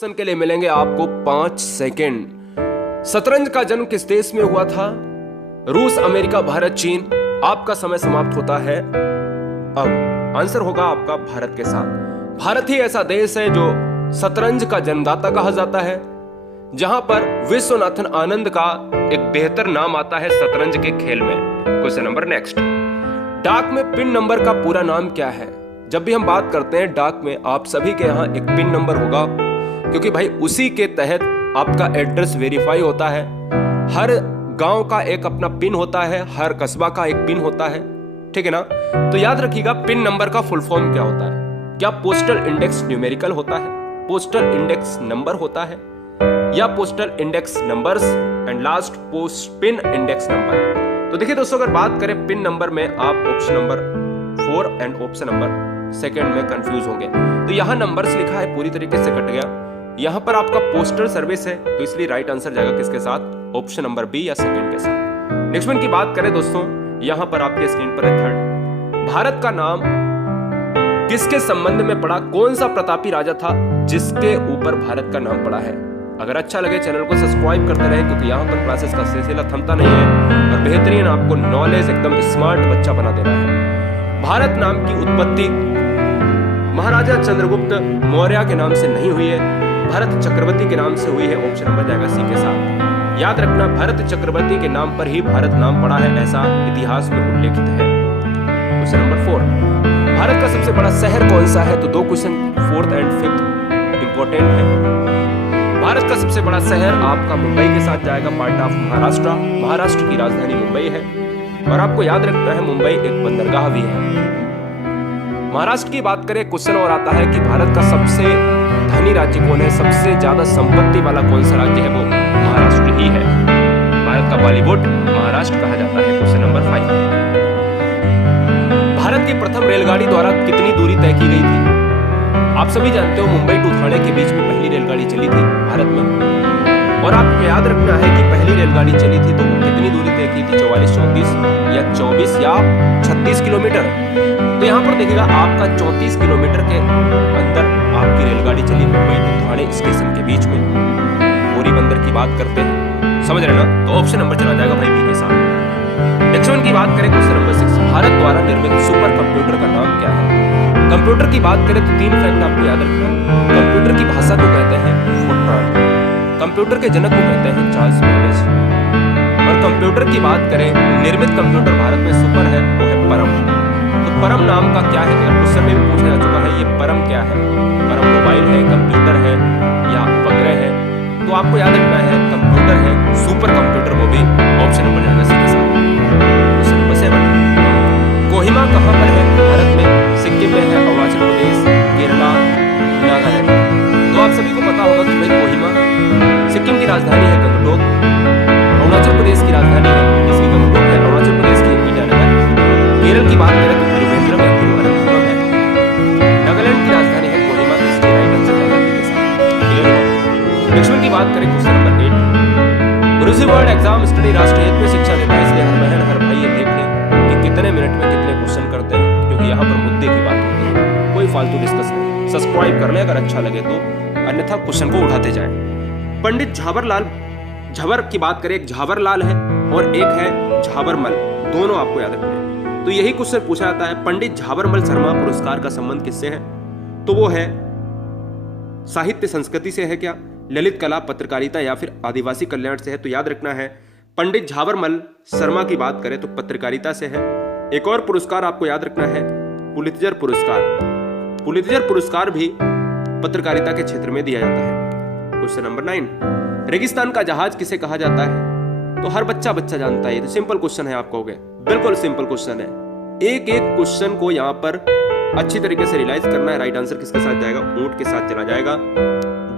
Question के लिए मिलेंगे आपको 5 सेकंड। शतरंज का जन्म किस देश में हुआ था? रूस, अमेरिका, भारत, चीन। आपका समय समाप्त होता है अब। आंसर होगा आपका भारत के साथ। भारत ही ऐसा देश है जो शतरंज का जन्मदाता कहा जाता है, जहां पर विश्वनाथन आनंद का एक बेहतर नाम आता है शतरंज के खेल में। Question number next. डाक में पिन नंबर का पूरा नाम क्या है? जब भी हम बात करते हैं डाक में, आप सभी के यहाँ एक पिन नंबर होगा, क्योंकि भाई उसी के तहत आपका एड्रेस वेरीफाई होता है। हर गांव का एक अपना पिन होता है, हर कस्बा का एक पिन होता है, ठीक है ना? तो याद रखिएगा पिन नंबर का फुल फॉर्म क्या होता है। क्या पोस्टल इंडेक्स न्यूमेरिकल होता है, पोस्टल इंडेक्स नंबर होता है, या postal index numbers and last post pin index number? तो देखिए दोस्तों, अगर बात करें पिन नंबर में, आप option number 4 and option number second में कंफ्यूज होंगे। तो यहां नंबर्स लिखा है, पूरी तरीके से कट गया। यहां पर आपका पोस्टल सर्विस है, तो इसलिए राइट आंसर जाएगा किसके साथ? ऑप्शन नंबर बी या सेकंड के साथ। नेक्स्ट वन की बात करें दोस्तों, यहां पर आपके स्क्रीन पर है थर्ड। भारत का नाम किसके संबंध में पड़ा? कौन सा प्रतापी राजा था जिसके ऊपर भारत का नाम पड़ा है? अगर अच्छा लगे चैनल को सब्सक्राइब करते रहें, क्योंकि यहाँ पर क्लासेस का सिलसिला थमता नहीं है और बेहतरीन आपको नॉलेज, एकदम स्मार्ट बच्चा बना देना है। भारत नाम की उत्पत्ति महाराजा चंद्रगुप्त मौर्य के नाम से नहीं हुई है, भरत चक्रवर्ती के नाम से हुई है। ऑप्शन नंबर जाएगा सी के साथ। याद रखना, भरत चक्रवर्ती के नाम पर ही भारत नाम पड़ा है, ऐसा इतिहास में उल्लेखित है। Question number 4। भारत का सबसे बड़ा शहर कौन सा है? तो दो question 4th and 5th important है। भारत का सबसे बड़ा शहर आपका मुंबई के साथ जाएगा, पार्ट ऑफ महाराष्ट्र। महाराष्ट्र की राजधानी मुंबई है, और आपको याद रखना है मुंबई एक बंदरगाह भी है। महाराष्ट्र की बात करें, क्वेश्चन और आता है कि भारत का सबसे धनी राज्य कौन है, सबसे ज्यादा संपत्ति वाला कौन सा राज्य है? वो महाराष्ट्र ही है। भारत का बॉलीवुड महाराष्ट्र कहा जाता है। Question number 5। भारत की प्रथम रेलगाड़ी द्वारा कितनी दूरी तय की गई थी? आप सभी जानते हो मुंबई टू ठाणे के बीच में पहली रेलगाड़ी चली थी भारत में, और आपको याद रखना है कि पहली रेलगाड़ी चली थी तो कितनी दूरी तय की थी? 44, 34 या 24 या 36 किलोमीटर। तो यहाँ पर देखिएगा आपका 34 किलोमीटर के अंदर आपकी रेलगाड़ी चली मुंबई टू ठाणे स्टेशन के बीच में। पूरी बंदर की बात करते हैं, समझ रहे ना? तो ऑप्शन नंबर चला जाएगा भाई बी के साथ। नेक्स्ट वन की बात करें, क्वेश्चन नंबर 6। भारत द्वारा निर्मित सुपर कंप्यूटर का नाम क्या है? कंप्यूटर की बात करें तो 3 फैक्ट आपको याद रखना है। कंप्यूटर की भाषा को कहते हैं फोर्ट्रान, कंप्यूटर के जनक को कहते हैं चार्ल्स बेबेज, और कंप्यूटर की बात करें निर्मित कंप्यूटर भारत में सुपर है, वो है परम। तो परम नाम का क्या है? अगर क्वेश्चन में भी पूछा जा चुका है, ये परम क्या है? परम मोबाइल है, कंप्यूटर है, या उपग्रह है? तो आपको याद रखना है कंप्यूटर है, सुपर कंप्यूटर वो भी। ऑप्शन नंबर जाएगा सी के साथ। Question number 7। कोहिमा कहाँ पर है? भारत में, सिक्किम में है, अरुणाचल प्रदेश, केरला, नागालैंड। तो आप सभी को पता होगा कि भाई कोहिमा सिक्किम की राजधानी है गंगटोक, अरुणाचल प्रदेश की राजधानी है, इसकी गंगटोक है, अरुणाचल प्रदेश की ईटानगर। केरल की बात करें तो तिरुवनंतपुरम या तिरुवनंतपुरम है, नागालैंड की राजधानी है कोहिमा। इसके राइट आंसर जाएगा बी के साथ। क्लियर हो? नेक्स्ट वन की बात करें, क्वेश्चन नंबर 8। रूसी वर्ल्ड एग्जाम स्टडी राष्ट्रीय हित में शिक्षा देता है, इसलिए हर बहन हर भाई ये देख लें कि कितने मिनट में कितने क्वेश्चन करते हैं, क्योंकि यहाँ पर मुद्दे की बात होती है, कोई फालतू डिस्कस नहीं। सब्सक्राइब कर लें अगर अच्छा लगे तो, अन्यथा क्वेश्चन को उठाते जाएं। पंडित झाबरलाल झवर की बात करें, एक झाबरलाल है और एक है झाबरमल, दोनों आपको याद रखने हैं। तो यही क्वेश्चन पूछा जाता है, पंडित झाबरमल शर्मा पुरस्कार का संबंध किससे है? तो वो है साहित्य संस्कृति से है क्या, ललित कला, पत्रकारिता, या फिर आदिवासी कल्याण से है? तो याद रखना है पंडित झाबरमल शर्मा की बात करें तो पत्रकारिता से है। एक और पुरस्कार आपको याद रखना है, पुलित्जर पुरस्कार। पुलित्जर पुरस्कार भी पत्रकारिता के क्षेत्र में दिया जाता है। Question number 9। रेगिस्तान का जहाज किसे कहा जाता है? तो हर बच्चा जानता है, ये तो सिंपल क्वेश्चन है, आप कहोगे बिल्कुल सिंपल क्वेश्चन है। एक एक क्वेश्चन को यहाँ पर अच्छी तरीके से रियलाइज करना है। राइट आंसर किसके साथ जाएगा? ऊंट के साथ चला जाएगा।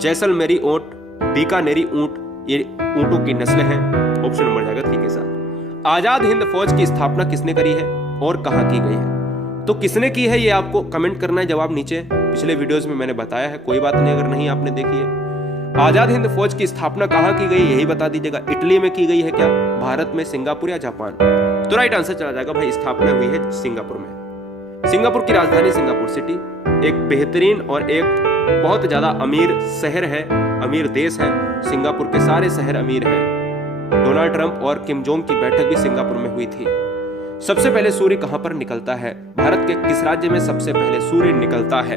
जैसलमेरी ऊंट, बीकानेरी ऊंट, ये ऊंटों की नस्लें हैं। ऑप्शन नंबर जाएगा 3 के साथ। आजाद हिंद फौज की स्थापना किसने करी है और कहां की गई है? तो किसने की है ये आपको कमेंट करना है जवाब नीचे। पिछले वीडियोस में मैंने बताया है, कोई बात नहीं अगर नहीं आपने देखी है। आजाद हिंद फौज की स्थापना कहां की गई, यही बता दीजिएगा। इटली में की गई है क्या, भारत में, सिंगापुर या जापान? तो राइट आंसर चला जाएगा भाई, स्थापना हुई है सिंगापुर में। सिंगापुर की राजधानी सिंगापुर सिटी, एक बेहतरीन और एक बहुत ज़्यादा अमीर शहर है, अमीर देश है। सिंगापुर के सारे शहर अमीर हैं। डोनाल्ड ट्रंप और किम जोंग की बैठक भी सिंगापुर में हुई थी। सबसे पहले सूर्य कहां पर निकलता है? भारत के किस राज्य में सबसे पहले सूर्य निकलता है?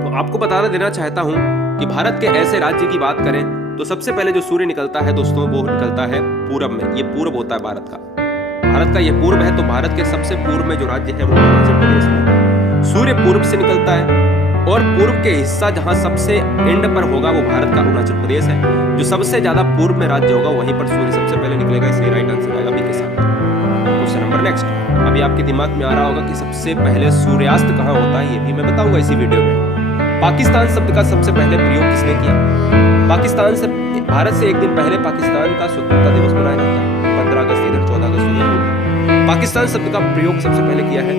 तो आपको बताना देना चाहता हूं कि भारत के ऐसे राज्य की बात करें तो सबसे पहले जो सूर्य निकलता है दोस्तों, वो निकलता है पूरब में। ये पूर्व होता है भारत का ये पूर्व है। तो भारत के सबसे पूर्व में जो राज्य है वो अरुणाचल प्रदेश में सूर्य पूर्व से निकलता है। और पूर्व के हिस्सा जहां सबसे एंड पर होगा वो भारत का अरुणाचल प्रदेश है। जो सबसे ज्यादा पूर्व में राज्य होगा वहीं पर सूर्य सबसे पहले निकलेगा, इसलिए राइट आंसर आएगा बी के साथ। Question number next. अभी आपके दिमाग में आ रहा होगा कि सबसे पहले सूर्यास्त कहां होता है, ये भी मैं बताऊंगा इसी वीडियो में। पाकिस्तान शब्द का सबसे पहले प्रयोग किसने किया? पाकिस्तान से भारत से एक दिन पहले पाकिस्तान का स्वतंत्रता दिवस मनाया जाता है, 15 अगस्त इधर 14 अगस्त उधर। पाकिस्तान शब्द का प्रयोग सबसे पहले किया है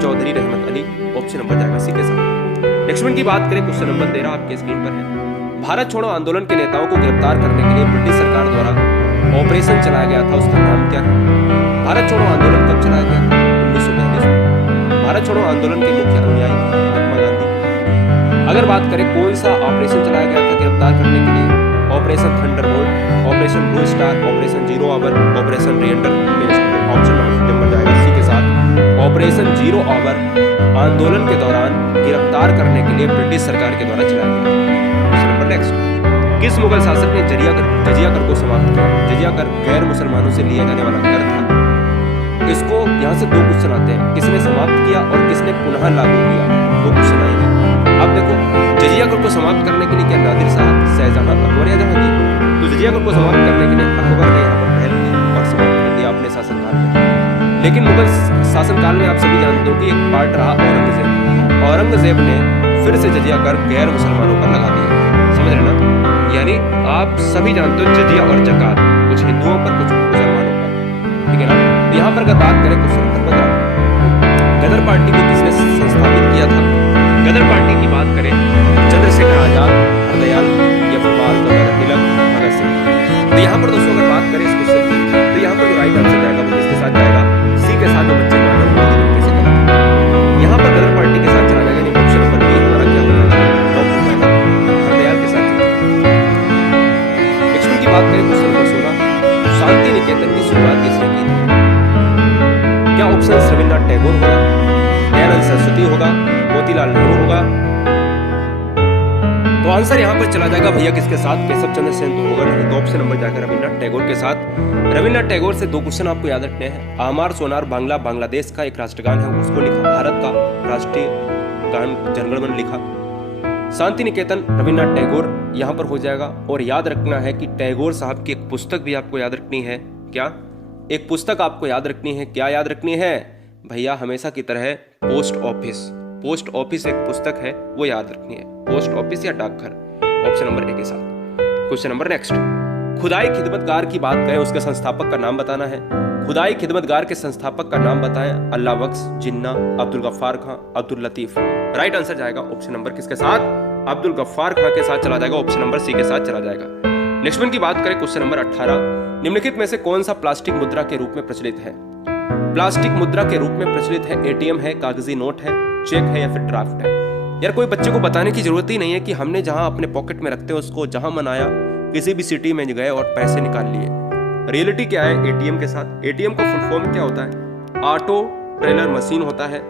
चौधरी रहमत अली। ऑप्शन नंबर जाएगा सी के साथ। नेक्स्ट वन की बात करें, क्वेश्चन नंबर 13 आपके स्क्रीन पर है। भारत छोड़ो आंदोलन के नेताओं को गिरफ्तार करने के लिए ब्रिटिश सरकार द्वारा ऑपरेशन चलाया गया था, उसका नाम क्या है? भारत छोड़ो आंदोलन कब चलाया गया था? 1942 में। भारत छोड़ो आंदोलन के मुख्य अनुयायी महात्मा गांधी। अगर बात करें कौन सा ऑपरेशन चलाया गया था गिरफ्तार करने के लिए? Operation thunderbolt, operation blue star, operation zero hour, operation रिएंडर बेस्ट। ऑप्शन नंबर जाएगा सी के साथ। ऑपरेशन जीरो आवर आंदोलन के दौरान गिरफ्तार करने के लिए ब्रिटिश सरकार के द्वारा चलाया गया। Number next. किस मुगल शासक ने जजिया कर को समाप्त किया? जजिया कर गैर मुसलमानों से लिया जाने वाला कर था। इसको यहाँ से दो क्वेश्चन आते हैं, किसने समाप्त किया और किसने पुनः लागू किया? दो क्वेश्चन आएंगे। अब देखो, जजिया कर को समाप्त करने के लिए क्या नादिर शाह, शाहजहां, अकबर या जहांगीर? तो जजिया कर को समाप्त करने के लिए अकबर ने यहाँ पर पहल की और समाप्त कर दिया अपने शासनकाल में। लेकिन मुगल शासनकाल में आप सभी जानते हो कि एक पार्ट रहा औरंगजेब। औरंगजेब ने फिर से जजिया कर गैर मुसलमानों पर लगा दिया। समझ रहे ना? यानी आप सभी जानते हो जजिया और जकात कुछ हिंदुओं पर कुछ मुसलमानों पर, ठीक है ना? यहाँ पर अगर बात करें क्वेश्चन नंबर 15, गदर पार्टी को किसने संस्थापित किया था? गदर पार्टी की बात करें चंद्रशेखर आजाद, हरदयाल या फिर बाल गंगाधर तिलक, भगत सिंह। तो यहाँ पर दोस्तों अगर बात करें इस क्वेश्चन की तो यहाँ पर जो राइट आंसर जाएगा वो किसके साथ जाएगा? सी के साथ। जो बच्चे मानव कैसे करेंगे यहाँ पर गदर पार्टी के साथ चला जाएगा। नहीं, ऑप्शन नंबर बी हमारा क्या होगा? टॉप हो जाएगा, हरदयाल के साथ चला। नेक्स्ट की बात करें क्वेश्चन नंबर 16, शांति निकेतन की शुरुआत किसने की थी? क्या ऑप्शन रविन्द्रनाथ टैगोर होगा, दयानंद सरस्वती होगा, मोतीलाल नेहरू होगा? तो आंसर यहाँ पर चला जाएगा भैया किसके साथ? केशव चंद्र सेन तो होगा नहीं, तो ऑप्शन नंबर जाएगा रविन्द्रनाथ टैगोर के साथ। रविन्द्रनाथ टैगोर से दो क्वेश्चन आपको याद रखने हैं। आमार सोनार बांग्ला बांग्लादेश का एक राष्ट्रगान है, उसको लिखा। भारत का राष्ट्रीय गान जनगण मन लिखा। शांति निकेतन रविन्द्रनाथ टैगोर यहाँ पर हो जाएगा। और याद रखना है कि टैगोर साहब की एक पुस्तक भी आपको याद रखनी है। क्या? एक पुस्तक आपको याद रखनी है। क्या याद रखनी है भैया? हमेशा की तरह पोस्ट ऑफिस। पोस्ट ऑफिस एक पुस्तक है, वो याद रखनी है। पोस्ट ऑफिस या डाकघर, ऑप्शन नंबर ए के साथ। Question number next. खुदाई खिदमतगार की बात करें, उसके संस्थापक का नाम बताना है। खुदाई खिदमतगार के संस्थापक का नाम बताएं। अल्लाह बख्श, जिन्ना, अब्दुल गफ्फार खां, अब्दुल लतीफ। राइट आंसर जाएगा ऑप्शन नंबर किसके साथ? अब्दुल गफ्फार खां के साथ चला जाएगा। ऑप्शन नंबर सी के साथ चला जाएगा। नेक्स्ट वन की बात करें, क्वेश्चन नंबर 18, निम्नलिखित में से कौन सा प्लास्टिक मुद्रा के रूप में प्रचलित है? प्लास्टिक मुद्रा के रूप में प्रचलित है एटीएम है, कागजी नोट है, चेक है या फिर ड्राफ्ट है? यार कोई बच्चे को बताने की जरूरत ही नहीं है कि हमने जहां अपने पॉकेट में रखते हैं उसको जहां मनाया, किसी भी सिटी में गए और पैसे निकाल लिए। रियलिटी क्या है एटीएम के साथ? एटीएम का फुल फॉर्म क्या होता है? ऑटो ट्रेलर मशीन होता है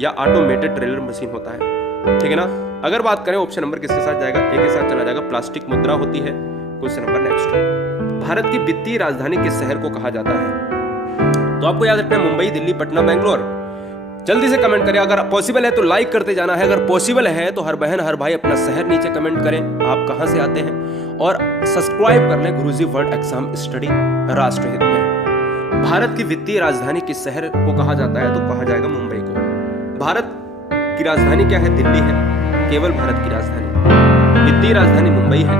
या ऑटोमेटेड ट्रेलर मशीन होता है, ठीक है ना? अगर बात करें ऑप्शन नंबर किसके साथ जाएगा? ए के साथ चला जाएगा। प्लास्टिक मुद्रा होती है। Question number next. भारत की वित्तीय राजधानी किस शहर को कहा जाता है? तो आपको याद रखना है मुंबई, दिल्ली, पटना, बेंगलोर। जल्दी से कमेंट करें। अगर पॉसिबल है तो लाइक करते जाना है। अगर पॉसिबल है तो हर बहन हर भाई अपना शहर नीचे कमेंट करें, आप कहां से आते हैं, और सब्सक्राइब कर लें गुरुजी वर्ल्ड एग्जाम स्टडी राष्ट्रहित में। भारत की वित्तीय राजधानी किस शहर को कहा जाता है? तो कहा जाएगा मुंबई को। भारत की राजधानी क्या है? दिल्ली है, केवल भारत की राजधानी। वित्तीय राजधानी मुंबई है।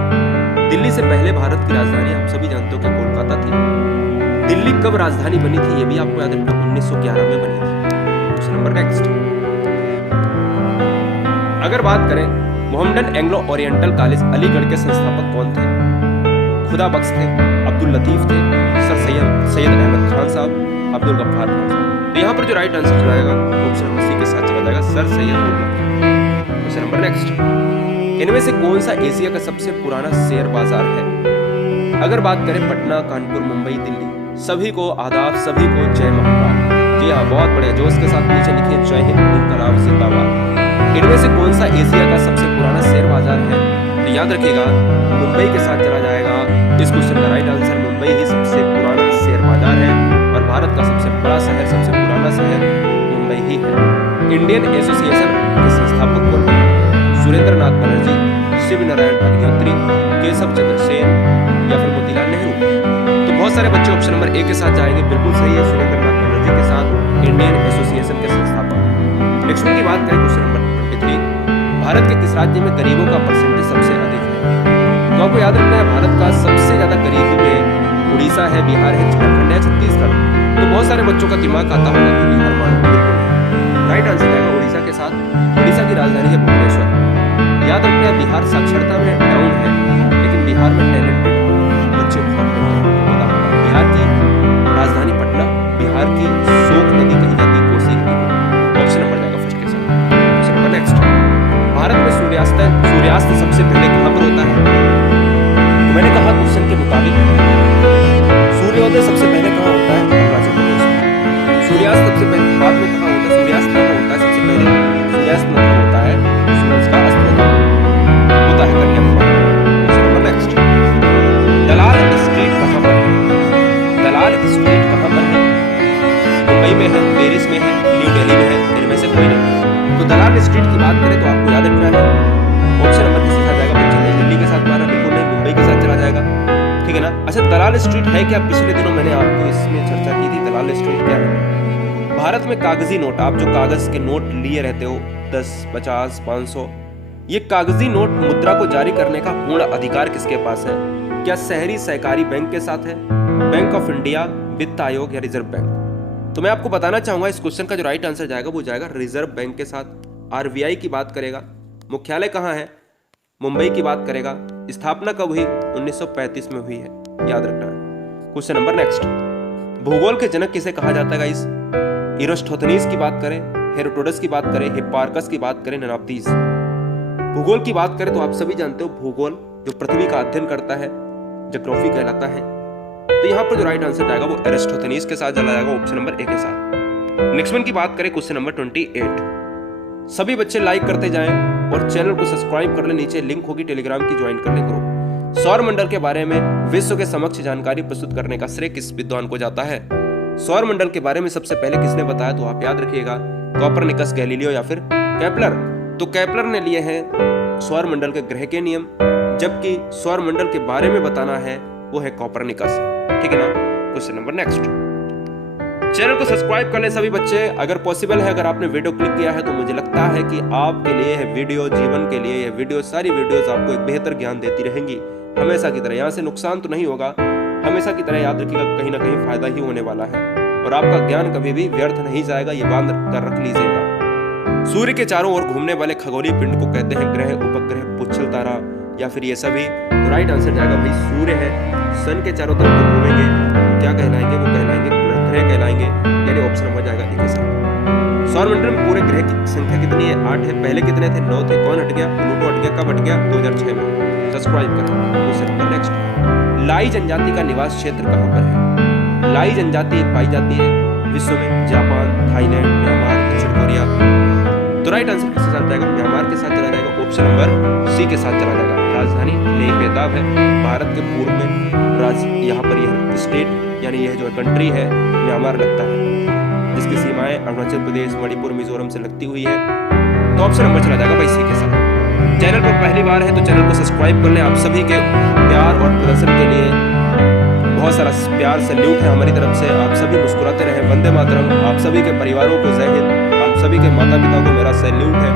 दिल्ली से पहले भारत की राजधानी आप सभी जानते हो कि कोलकाता थी। दिल्ली कब राजधानी बनी थी ये भी आपको याद रखना, 1911 में बनी थी। Number next. अगर बात करें Mohammedan Anglo oriental college Aligarh के संस्थापक कौन थे? खुदा बख्श थे, अब्दुल लतीफ थे, सर सैयद अहमद खान साहब, अब्दुल गफ्फार खान साहब। तो यहाँ पर जो राइट आंसर चला जाएगा ऑप्शन नंबर सी के साथ चला जाएगा, सर सैयद मुल्क। क्वेश्चन नंबर नेक्स्ट, इनमें से कौन सा एशिया का सबसे पुराना शेयर बाजार है? अगर बात करें पटना, कानपुर, मुंबई, दिल्ली, सभी को आदाब, सभी को जय महाकाल। जी हाँ, बहुत बढ़िया, जोश के साथ नीचे लिखिए जय हिंद, इनकलाब जिंदाबाद। इनमें से कौन सा एशिया का सबसे पुराना शेयर बाजार है? तो याद रखिएगा मुंबई के साथ चला जाएगा। इस क्वेश्चन का राइट आंसर मुंबई ही सबसे पुराना शेयर बाजार है और भारत का सबसे बड़ा शहर, सबसे पुराना शहर मुंबई ही है। इंडियन एसोसिएशन के संस्थापक कौन है? सुरेंद्र नाथ बनर्जी, शिव नारायण अग्निहोत्री, केशव चंद्र सेन या फिर मोतीलाल नेहरू? तो बहुत सारे बच्चे ऑप्शन नंबर ए के साथ जाएंगे, बिल्कुल सही है, सुरेंद्र नाथ बनर्जी के साथ, इंडियन एसोसिएशन के संस्थापक। नेक्स्ट की बात करें क्वेश्चन नंबर 23, भारत के किस राज्य में गरीबों का परसेंटेज सबसे अधिक है? तो आपको याद रखना है भारत का सबसे ज्यादा गरीबी में उड़ीसा है, बिहार है, झारखंड है, छत्तीसगढ़। तो बहुत सारे बच्चों का दिमाग आता होगा कि बिहार मान, बिल्कुल राइट आंसर आएगा उड़ीसा के साथ। उड़ीसा की राजधानी है भुवनेश्वर। याद रखना है बिहार साक्षरता में डाउन है, लेकिन बिहार में टैलेंटेड बच्चे बहुत मिलते हैं। बिहार की राजधानी पटना, बिहार की शोक नदी कही जाती है कोसी नदी को। ऑप्शन नंबर जाएगा फर्स्ट के साथ। क्वेश्चन नंबर नेक्स्ट, भारत में सूर्यास्त सबसे पहले कहां पर होता है? तो मैंने कहा क्वेश्चन के मुताबिक सूर्योदय सबसे पहले कहां होता है? अरुणाचल प्रदेश में। सूर्यास्त सबसे पहले बाद में कहां होता है? सूर्यास्त कहां होता है सबसे पहले? सूर्यास्त मतलब होता है सूरज का अस्त होता है कन्याकुमारी। क्वेश्चन नंबर नेक्स्ट, दलाल स्ट्रीट कहां पर है? दलाल स्ट्रीट कहां पर है? मुंबई में है, पेरिस में है, न्यू दिल्ली में है, इनमें से कोई नहीं। तो दलाल स्ट्रीट की बात करें तो आपको याद रखना है ऑप्शन नंबर किसके साथ जाएगा? बच्चे ने दिल्ली के साथ मारा, बिल्कुल नहीं, मुंबई के साथ चला जाएगा, ठीक है ना। अच्छा, दलाल स्ट्रीट है क्या? पिछले दिनों मैंने आपको इसमें चर्चा की थी, दलाल स्ट्रीट क्या है। भारत में कागजी नोट, आप जो कागज के नोट लिए रहते हो 10, 50, 500, ये कागजी नोट मुद्रा को जारी करने का पूर्ण अधिकार किसके पास है? क्या शहरी सहकारी बैंक के साथ है, बैंक ऑफ इंडिया, वित्त आयोग या रिजर्व बैंक? तो मैं आपको बताना चाहूंगा इस क्वेश्चन का जो राइट आंसर जाएगा वो जाएगा रिजर्व बैंक के साथ। आरबीआई की बात करेगा, मुख्यालय कहां है? मुंबई की बात करेगा, स्थापना कब हुई? 1935 में हुई है, याद रखना है। क्वेश्चन नंबर नेक्स्ट, भूगोल के जनक किसे कहा जाता है गाइस? इरोस्टोथनीज की बात करें, हेरोडोटस की बात करें, हिप्पारकस की बात करें, ननाप्तीज। भूगोल की बात करें तो आप सभी जानते हो भूगोल जो पृथ्वी का अध्ययन करता है ज्योग्राफी कहलाता है। तो यहाँ पर जो राइट आंसर जाएगा वो एरिस्टोथनीज के साथ चला जाएगा, ऑप्शन नंबर ए के साथ। नेक्स्ट वन की बात करें क्वेश्चन नंबर 28, सभी बच्चे लाइक करते जाएं और चैनल को सब्सक्राइब कर ले, नीचे लिंक होगी टेलीग्राम की, ज्वाइन कर ले ग्रुप। सौर मंडल के बारे में विश्व के समक्ष जानकारी प्रस्तुत करने का श्रेय किस विद्वान को जाता है? सौर मंडल के बारे में सबसे पहले किसने बताया? तो आप याद रखिएगा कोपरनिकस, गैलीलियो या फिर केपलर। तो केपलर ने लिए हैं सौर मंडल के ग्रह के नियम, जबकि सौर मंडल के बारे में बताना है वो है कोपरनिकस, ठीक है ना। क्वेश्चन नंबर नेक्स्ट, चैनल को सब्सक्राइब कर ले सभी बच्चे अगर पॉसिबल है। अगर आपने वीडियो क्लिक किया है तो मुझे लगता है कि आपके लिए है वीडियो, जीवन के लिए यह वीडियो, सारी वीडियोस आपको एक बेहतर ज्ञान देती रहेंगी हमेशा की तरह। यहाँ से नुकसान तो नहीं होगा, हमेशा की तरह याद रखिएगा कहीं ना कहीं फायदा ही होने वाला है और आपका ज्ञान कभी भी व्यर्थ नहीं जाएगा, ये बांध कर रख लीजिएगा। सूर्य के चारों ओर घूमने वाले खगोलीय पिंड को कहते हैं ग्रह, उपग्रह, पुच्छल तारा या फिर ये सभी? तो राइट आंसर जाएगा भाई सूर्य है। सन के चारों तरफ जो घूमेंगे क्या कहलाएंगे? वो कहलाएंगे ग्रह कहलाएंगे, यानी ऑप्शन नंबर जाएगा ए के साथ। सौर मंडल में पूरे ग्रह की संख्या कितनी है? 8 है। पहले कितने थे? 9 थे। कौन हट गया? प्लूटो हट गया। कब हट गया? 2006 में। सब्सक्राइब करें। क्वेश्चन नंबर नेक्स्ट, लाई जनजाति का निवास क्षेत्र कहां पर है? लाई जनजाति पाई जाती है विश्व में जापान, थाईलैंड, म्यांमार, दक्षिण कोरिया। तो राइट आंसर किसके साथ जाएगा? म्यांमार के साथ चला जाएगा, ऑप्शन नंबर सी के साथ चला जाएगा। राजधानी नई बेताब है। भारत के पूर्व में यहाँ पर यह स्टेट यानी यह जो कंट्री है म्यांमार लगता है, जिसकी सीमाएं अरुणाचल प्रदेश, मणिपुर, मिजोरम से लगती हुई है। तो ऑप्शन नंबर चला जाएगा भाई सी के साथ। चैनल पर पहली बार है तो चैनल को सब्सक्राइब कर लें। आप सभी के प्यार और प्रदर्शन के लिए बहुत सारा प्यार सैल्यूट है हमारी तरफ से। आप सभी मुस्कुराते रहें। वंदे मातरम। आप सभी के परिवारों को जय हिंद। आप सभी के माता पिता को मेरा सैल्यूट है।